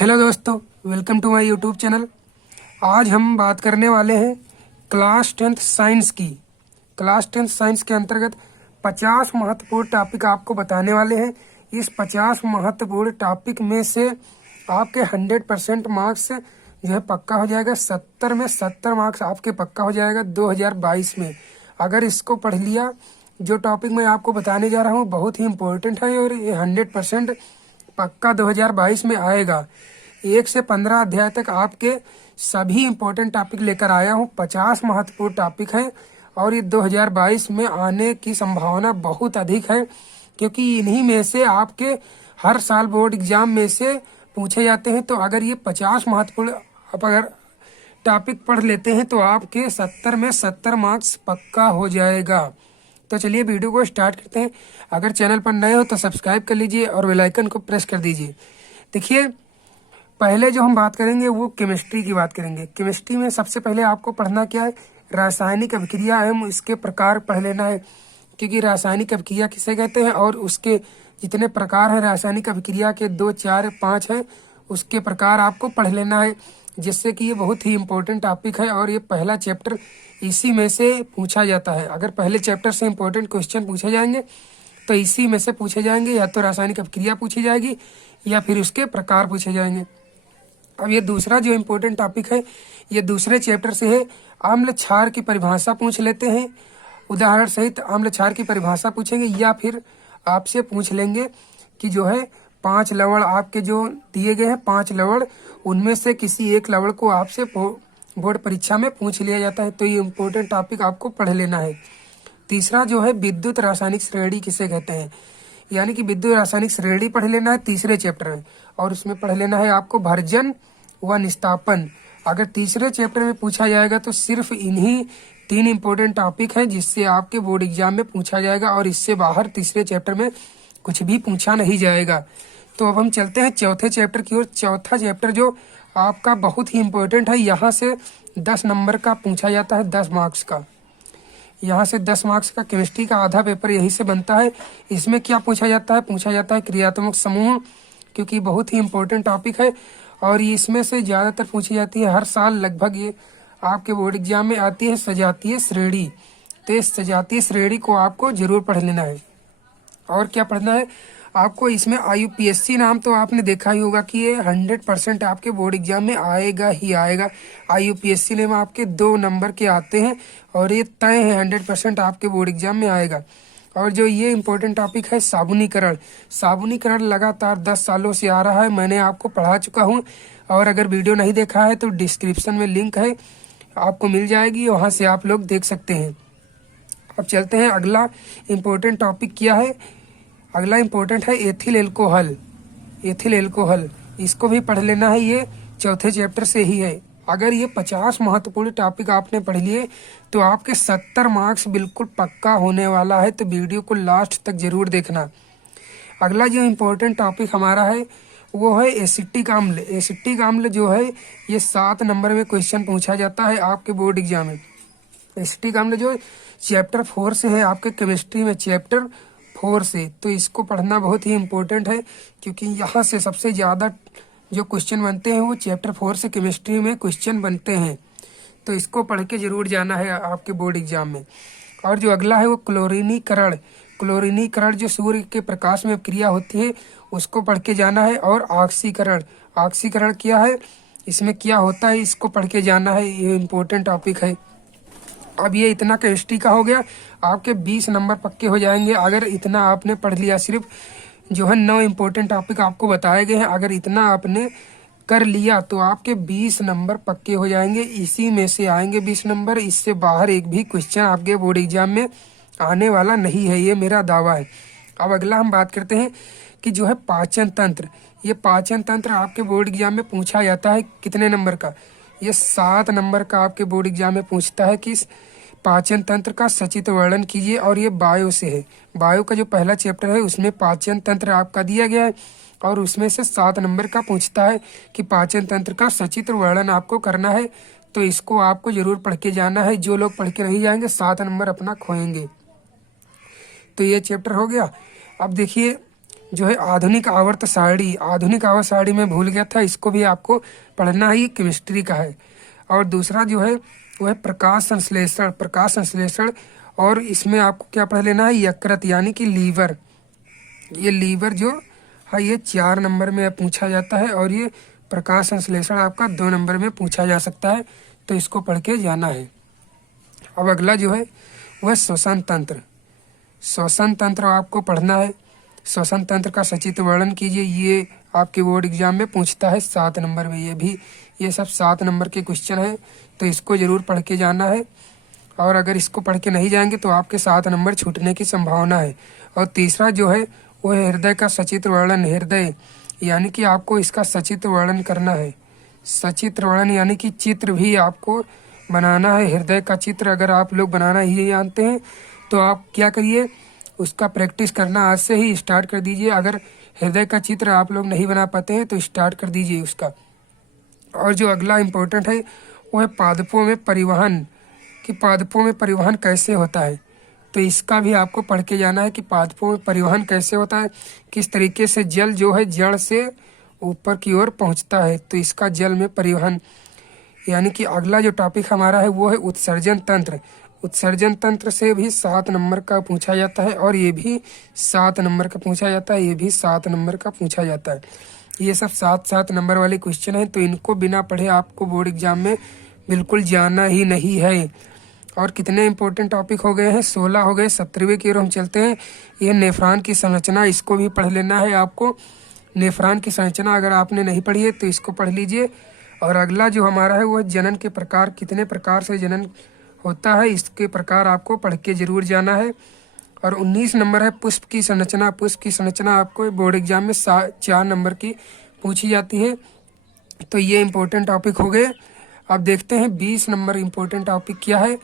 Hello दोस्तों, welcome to my YouTube channel. आज हम बात करने वाले हैं क्लास 10th साइंस की। क्लास 10th साइंस के अंतर्गत 50 महत्वपूर्ण टॉपिक आपको बताने वाले हैं। इस 50 महत्वपूर्ण टॉपिक में से आपके 100% मार्क्स जो है पक्का हो जाएगा। 70 में 70 मार्क्स आपके पक्का हो जाएगा 2022 में। अगर इसको पढ़ लिया, जो टॉपिक मैं आपको बताने जा रहा हूँ बहुत ही इम्पोर्टेंट है और ये 100% पक्का 2022 में आएगा। 1 से 15 अध्याय तक आपके सभी इम्पोर्टेंट टॉपिक लेकर आया हूँ। 50 महत्वपूर्ण टॉपिक हैं और ये 2022 में आने की संभावना बहुत अधिक है, क्योंकि इन्हीं में से आपके हर साल बोर्ड एग्जाम में से पूछे जाते हैं। तो अगर ये 50 महत्वपूर्ण आप अगर टॉपिक पढ़ लेते हैं तो आपके 70 में 70 मार्क्स पक्का हो जाएगा। तो चलिए वीडियो को स्टार्ट करते हैं। अगर चैनल पर नए हो तो सब्सक्राइब कर लीजिए और बेल आइकन को प्रेस कर दीजिए। देखिए, पहले जो हम बात करेंगे वो केमिस्ट्री की बात करेंगे। केमिस्ट्री में सबसे पहले आपको पढ़ना क्या है, रासायनिक अभिक्रिया एवं इसके प्रकार पढ़ लेना है, क्योंकि रासायनिक अभिक्रिया किसे कहते हैं और उसके जितने प्रकार हैं रासायनिक अभिक्रिया के 2, 4, 5 हैं, उसके प्रकार आपको पढ़ लेना है, जिससे कि ये बहुत ही इम्पोर्टेंट टॉपिक है और ये पहला चैप्टर इसी में से पूछा जाता है। अगर पहले चैप्टर से इम्पोर्टेंट क्वेश्चन पूछे जाएंगे तो इसी में से पूछे जाएंगे, या तो रासायनिक अभिक्रिया पूछी जाएगी या फिर उसके प्रकार पूछे जाएंगे। अब ये दूसरा जो इम्पोर्टेंट टॉपिक है ये दूसरे चैप्टर से है। अम्ल क्षार की परिभाषा पूछ लेते हैं, उदाहरण सहित अम्ल क्षार की परिभाषा पूछेंगे, या फिर आपसे पूछ लेंगे कि जो है 5 लवण आपके जो दिए गए हैं 5 लवण, उनमें से किसी एक लवण को आपसे बोर्ड परीक्षा में पूछ लिया जाता है। तो ये इम्पोर्टेंट टॉपिक आपको पढ़ लेना है। तीसरा जो है विद्युत रासायनिक श्रेणी किसे कहते हैं, यानी कि विद्युत रासायनिक श्रेणी पढ़ लेना है तीसरे चैप्टर में, और उसमें पढ़ लेना है आपको भर्जन व निस्तापन। अगर तीसरे चैप्टर में पूछा जाएगा तो सिर्फ इन्हीं 3 इम्पोर्टेंट टॉपिक हैं जिससे आपके बोर्ड एग्जाम में पूछा जाएगा, और इससे बाहर तीसरे चैप्टर में कुछ भी पूछा नहीं जाएगा। तो अब हम चलते हैं चौथे चैप्टर की ओर। चौथा चैप्टर जो आपका बहुत ही इम्पोर्टेंट है, यहाँ से 10 नंबर का पूछा जाता है, 10 मार्क्स का। यहाँ से 10 मार्क्स का केमिस्ट्री का आधा पेपर यही से बनता है। इसमें क्या पूछा जाता है, पूछा जाता है क्रियात्मक समूह, क्योंकि बहुत ही इम्पोर्टेंट टॉपिक है और इसमें से ज़्यादातर पूछी जाती है। हर साल लगभग ये आपके बोर्ड एग्जाम में आती है सजातीय श्रेणी। तो इस सजातीय श्रेणी को आपको जरूर पढ़ लेना है। और क्या पढ़ना है आपको, इसमें IUPAC नाम तो आपने देखा ही होगा कि ये 100% आपके बोर्ड एग्जाम में आएगा ही आएगा। IUPAC नेम आपके 2 नंबर के आते हैं और ये तय है 100% आपके बोर्ड एग्जाम में आएगा। और जो ये इम्पोर्टेंट टॉपिक है साबुनीकरण। साबुनीकरण लगातार 10 सालों से आ रहा है, मैंने आपको पढ़ा चुका हूँ, और अगर वीडियो नहीं देखा है तो डिस्क्रिप्शन में लिंक है, आपको मिल जाएगी, वहाँ से आप लोग देख सकते हैं। अब चलते हैं, अगला इम्पोर्टेंट टॉपिक क्या है। अगला इम्पोर्टेंट है एथिल एल्कोहल। एथिल एल्कोहल इसको भी पढ़ लेना है, ये चौथे चैप्टर से ही है। अगर ये 50 महत्वपूर्ण टॉपिक आपने पढ़ लिए तो आपके 70 मार्क्स बिल्कुल पक्का होने वाला है, तो वीडियो को लास्ट तक जरूर देखना। अगला जो इम्पोर्टेंट टॉपिक हमारा है वो है एसिटिक अम्ल। एसिटिक अम्ल जो है ये 7 नंबर में क्वेश्चन पूछा जाता है आपके बोर्ड एग्जाम में। एसिटिक अम्ल जो चैप्टर 4 से है आपके केमिस्ट्री में, चैप्टर 4 से, तो इसको पढ़ना बहुत ही इम्पोर्टेंट है, क्योंकि यहाँ से सबसे ज़्यादा जो क्वेश्चन बनते हैं वो चैप्टर 4 से केमिस्ट्री में क्वेश्चन बनते हैं। तो इसको पढ़ के जरूर जाना है आपके बोर्ड एग्जाम में। और जो अगला है वो क्लोरीनीकरण। क्लोरीनीकरण जो सूर्य के प्रकाश में क्रिया होती है उसको पढ़ के जाना है। और ऑक्सीकरण, ऑक्सीकरण क्या है, इसमें क्या होता है, इसको पढ़ के जाना है, ये इम्पोर्टेंट टॉपिक है। अब ये इतना केमिस्ट्री का हो गया, आपके 20 नंबर पक्के हो जाएंगे अगर इतना आपने पढ़ लिया। सिर्फ जो है 9 इम्पोर्टेंट टॉपिक आपको बताए गए हैं, अगर इतना आपने कर लिया तो आपके 20 नंबर पक्के हो जाएंगे। इसी में से आएंगे 20 नंबर, इससे बाहर एक भी क्वेश्चन आपके बोर्ड एग्जाम में आने वाला नहीं है, ये मेरा दावा है। अब अगला हम बात करते हैं कि जो है पाचन तंत्र। ये पाचन तंत्र आपके बोर्ड एग्जाम में पूछा जाता है कितने नंबर का, ये 7 नंबर का आपके बोर्ड एग्जाम में पूछता है कि पाचन तंत्र का सचित्र वर्णन कीजिए। और ये बायो से है, बायो का जो पहला चैप्टर है उसमें पाचन तंत्र आपका दिया गया है और उसमें से 7 नंबर का पूछता है कि पाचन तंत्र का सचित्र वर्णन आपको करना है। तो इसको आपको जरूर पढ़ के जाना है, जो लोग पढ़ के नहीं जाएंगे 7 नंबर अपना खोएंगे। तो ये चैप्टर हो गया। अब देखिए जो है आधुनिक आवर्त सारणी, आधुनिक आवर्त सारणी में भूल गया था, इसको भी आपको पढ़ना ही केमिस्ट्री का है। और दूसरा जो है वो है प्रकाश संश्लेषण, प्रकाश संश्लेषण, और इसमें आपको क्या पढ़ लेना है, यकृत यानी कि लीवर। ये लीवर जो है ये 4 नंबर में पूछा जाता है, और ये प्रकाश संश्लेषण आपका 2 नंबर में पूछा जा सकता है, तो इसको पढ़ के जाना है। अब अगला जो है वह श्वसन तंत्र, श्वसन तंत्र आपको पढ़ना है। श्वसन तंत्र का सचित्र वर्णन कीजिए, ये आपके बोर्ड एग्जाम में पूछता है 7 नंबर में। ये सब 7 नंबर के क्वेश्चन हैं, तो इसको जरूर पढ़ के जाना है। और अगर इसको पढ़ के नहीं जाएंगे तो आपके 7 नंबर छूटने की संभावना है। और तीसरा जो है वो है हृदय का सचित्र वर्णन, हृदय यानी कि आपको इसका सचित्र वर्णन करना है। सचित्र वर्णन यानी कि चित्र भी आपको बनाना है। हृदय का चित्र अगर आप लोग बनाना ही जानते हैं तो आप क्या करिए, उसका प्रैक्टिस करना आज से ही स्टार्ट कर दीजिए। अगर हृदय का चित्र आप लोग नहीं बना पाते हैं तो स्टार्ट कर दीजिए उसका। और जो अगला इम्पोर्टेंट है वो है पादपों में परिवहन, कि पादपों में परिवहन कैसे होता है, तो इसका भी आपको पढ़ के जाना है कि पादपों में परिवहन कैसे होता है, किस तरीके से जल जो है जड़ से ऊपर की ओर पहुंचता है, तो इसका जल में परिवहन। यानी कि अगला जो टॉपिक हमारा है वो है उत्सर्जन तंत्र। उत्सर्जन तंत्र से भी 7 नंबर का पूछा जाता है, और ये भी 7 नंबर का पूछा जाता है, ये भी 7 नंबर का पूछा जाता है। ये सब 7-7 नंबर वाले क्वेश्चन हैं, तो इनको बिना पढ़े आपको बोर्ड एग्जाम में बिल्कुल जाना ही नहीं है। और कितने इंपॉर्टेंट टॉपिक हो गए हैं, 16 हो गए। 17वें की ओर हम चलते हैं। यह नेफ्रॉन की संरचना, इसको भी पढ़ लेना है आपको। नेफ्रॉन की संरचना अगर आपने नहीं पढ़ी है तो इसको पढ़ लीजिए। और अगला जो हमारा है वो जनन के प्रकार, कितने प्रकार से जनन होता है, इसके प्रकार आपको पढ़ के जरूर जाना है। और 19 नंबर है पुष्प की संरचना। पुष्प की संरचना आपको बोर्ड एग्जाम में 4 नंबर की पूछी जाती है, तो ये इम्पोर्टेंट टॉपिक हो गए। अब देखते हैं 20 नंबर इम्पोर्टेंट टॉपिक क्या है।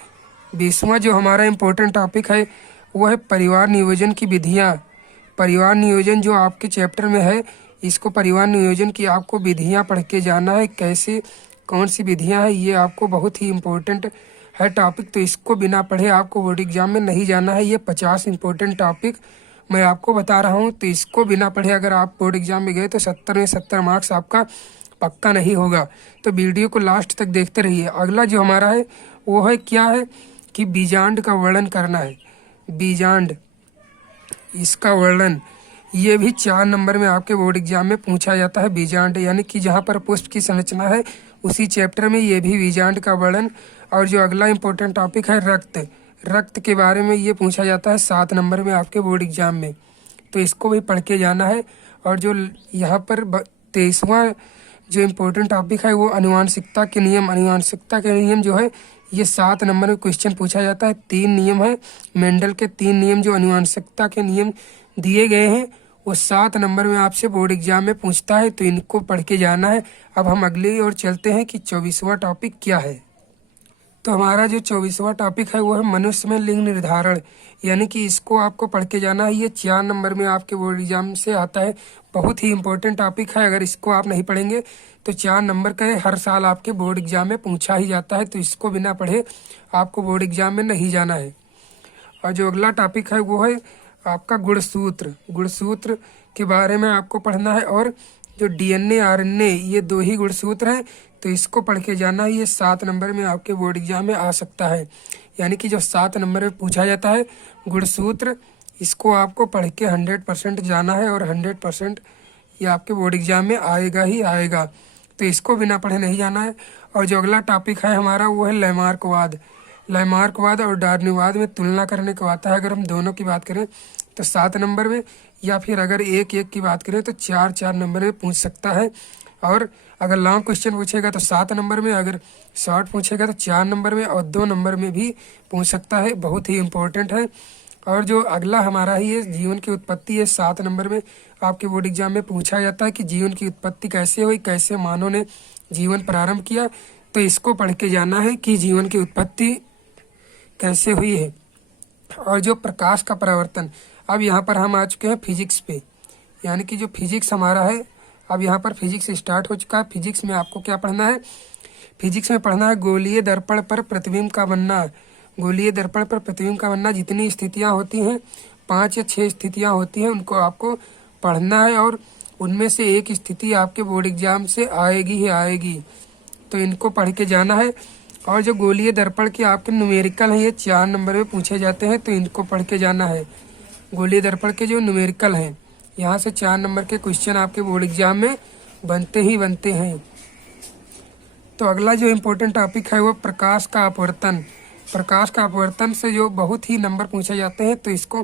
20वां जो हमारा इम्पोर्टेंट टॉपिक है वो है परिवार नियोजन की विधियाँ। परिवार नियोजन जो आपके चैप्टर में है, इसको परिवार नियोजन की आपको विधियाँ पढ़ के जाना है। कैसे, कौन सी विधियाँ हैं, ये आपको बहुत ही इम्पोर्टेंट है टॉपिक, तो इसको बिना पढ़े आपको बोर्ड एग्जाम में नहीं जाना है। ये 50 इम्पोर्टेंट टॉपिक मैं आपको बता रहा हूँ, तो इसको बिना पढ़े अगर आप बोर्ड एग्जाम में गए तो 70 में 70 मार्क्स आपका पक्का नहीं होगा। तो वीडियो को लास्ट तक देखते रहिए। अगला जो हमारा है वो है क्या है कि बीजांड का वर्णन करना है। बीजांड, इसका वर्णन, ये भी 4 नंबर में आपके बोर्ड एग्जाम में पूछा जाता है। बीजांड यानी कि जहाँ पर पुष्प की संरचना है उसी चैप्टर में ये भी बीजांड का वर्णन। और जो अगला इम्पोर्टेंट टॉपिक है रक्त, रक्त के बारे में ये पूछा जाता है 7 नंबर में आपके बोर्ड एग्जाम में, तो इसको भी पढ़ के जाना है। और जो यहाँ पर 23वां जो इम्पोर्टेंट टॉपिक है वो अनुवांशिकता के नियम। अनुवांशिकता के नियम जो है ये 7 नंबर में क्वेश्चन पूछा जाता है। 3 नियम है, मेंडल के 3 नियम जो अनुवांशिकता के नियम दिए गए हैं वो 7 नंबर में आपसे बोर्ड एग्जाम में पूछता है, तो इनको पढ़ के जाना है। अब हम अगली ओर चलते हैं कि 24वां टॉपिक क्या है। तो हमारा जो 24वां टॉपिक है वो है मनुष्य में लिंग निर्धारण, यानी कि इसको आपको पढ़ के जाना है। ये 4 नंबर में आपके बोर्ड एग्जाम से आता है। बहुत ही इंपॉर्टेंट टॉपिक है, अगर इसको आप नहीं पढ़ेंगे तो 4 नंबर का हर साल आपके बोर्ड एग्जाम में पूछा ही जाता है, तो इसको बिना पढ़े आपको बोर्ड एग्जाम में नहीं जाना है। और जो अगला टॉपिक है वो है आपका गुणसूत्र। गुणसूत्र के बारे में आपको पढ़ना है। और जो डीएनए आरएनए ये 2 ही गुणसूत्र हैं, तो इसको पढ़ के जाना है। ये 7 नंबर में आपके बोर्ड एग्जाम में आ सकता है, यानी कि जो 7 नंबर में पूछा जाता है गुणसूत्र, इसको आपको पढ़ के 100% जाना है। और 100% ये आपके बोर्ड एग्जाम में आएगा ही आएगा, तो इसको बिना पढ़े नहीं जाना है। और जो अगला टॉपिक है हमारा वो है लैमार्कवाद। लैमार्कवाद और डार्विनवाद में तुलना करने को आता है। अगर हम दोनों की बात करें तो 7 नंबर में, या फिर अगर एक की बात करें तो 4 नंबर में पूछ सकता है। और अगर लॉन्ग क्वेश्चन पूछेगा तो 7 नंबर में, अगर शॉर्ट पूछेगा तो 4 नंबर में, और 2 नंबर में भी पूछ सकता है। बहुत ही इम्पोर्टेंट है। और जो अगला हमारा ही है जीवन की उत्पत्ति है, 7 नंबर में आपके बोर्ड एग्जाम में पूछा जाता है कि जीवन की उत्पत्ति कैसे हुई, कैसे मानव ने जीवन प्रारंभ किया, तो इसको पढ़ के जाना है कि जीवन की उत्पत्ति कैसे हुई है। और जो प्रकाश का परावर्तन, अब यहाँ पर हम आ चुके हैं फिजिक्स पे, यानी कि जो फिजिक्स हमारा है, अब यहाँ पर फिजिक्स स्टार्ट हो चुका है। फिजिक्स में आपको क्या पढ़ना है, फिजिक्स में पढ़ना है गोलीय दर्पण पर प्रतिबिंब का बनना। गोलीय दर्पण पर प्रतिबिंब का बनना, जितनी स्थितियाँ होती हैं 5 या 6 स्थितियाँ होती हैं, उनको आपको पढ़ना है और उनमें से एक स्थिति आपके बोर्ड एग्जाम से आएगी ही आएगी, तो इनको पढ़ के जाना है। और जो गोलीय दर्पण के आपके न्यूमेरिकल हैं ये 4 नंबर में पूछे जाते हैं, तो इनको पढ़ के जाना है। गोलीय दर्पण के जो न्यूमेरिकल हैं यहाँ से 4 नंबर के क्वेश्चन आपके बोर्ड एग्जाम में बनते ही बनते हैं। तो अगला जो इम्पोर्टेंट टॉपिक है वो प्रकाश का अपवर्तन। प्रकाश का अपवर्तन से जो बहुत ही नंबर पूछे जाते हैं, तो इसको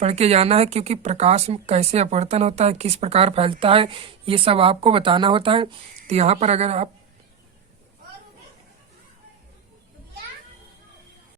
पढ़ के जाना है, क्योंकि प्रकाश कैसे अपवर्तन होता है, किस प्रकार फैलता है, ये सब आपको बताना होता है। तो यहाँ पर अगर आप